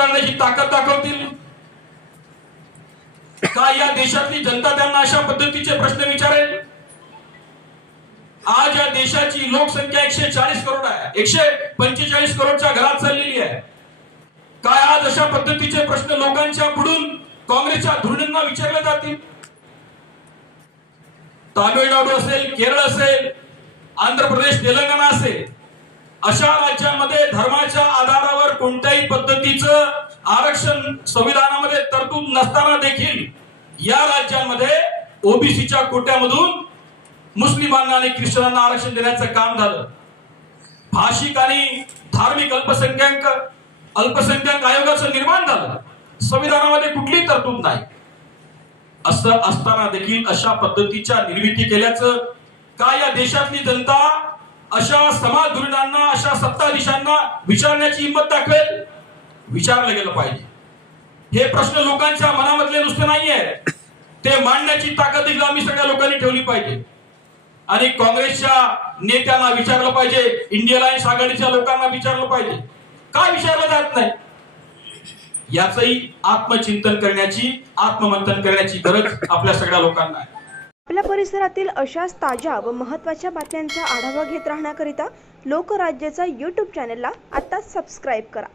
स्वीकारण्याची ताकद दाखवतील? का या देशातली जनता त्यांना अशा पद्धतीचे प्रश्न विचारेल? आज या देशाची लोकसंख्या एकशे चाळीस करोड आहे. एकशे पंचेचाळीस करोडच्या घरात चाललेली आहे. काय आज अशा पद्धतीचे प्रश्न लोकांच्या पुढून काँग्रेसच्या धुरीणांना विचारले जातील? तामिळनाडू असेल केरळ असेल आंध्र प्रदेश तेलंगणा असेल अशा राज्यामध्ये धर्माच्या आधारावर कोणत्याही पद्धतीचं आरक्षण संविधानामध्ये तरतूद नसताना देखील या राज्यांमध्ये ओबीसीच्या कोट्यामधून मुस्लिमांना आणि ख्रिश्चनांना आरक्षण देण्याचं काम झालं. भाषिक आणि धार्मिक अल्पसंख्याक अल्पसंख्याक आयोगाचं निर्माण झालं. संविधानामध्ये कुठलीही तरतूद नाही. असं असताना देखील अशा पद्धतीच्या निर्मिती केल्याचं का या देशातली जनता अशा समाज धुरणांना अशा सत्ताधीशांना विचारण्याची हिंमत दाखवेल? विचारलं गेलं पाहिजे. हे प्रश्न लोकांच्या मनामधले नुसते नाहीये. ते मांडण्याची ताकद आम्ही सगळ्या लोकांनी ठेवली पाहिजे. आणि काँग्रेसच्या नेत्यांना विचारलं पाहिजे इंडिया लाईन्स आघाडीच्या लोकांना विचारलं पाहिजे. काय विचारलं जात नाही? याचही आत्मचिंतन करण्याची आत्ममंथन करण्याची गरज आपल्या सगळ्या लोकांना आहे. आपल्या परिसरातील अशाच ताज्या व महत्त्वाच्या बातम्यांचा आढावा घेत राहण्याकरिता लोकराज्याचा यूट्यूब चॅनलला आत्ताच सबस्क्राईब करा.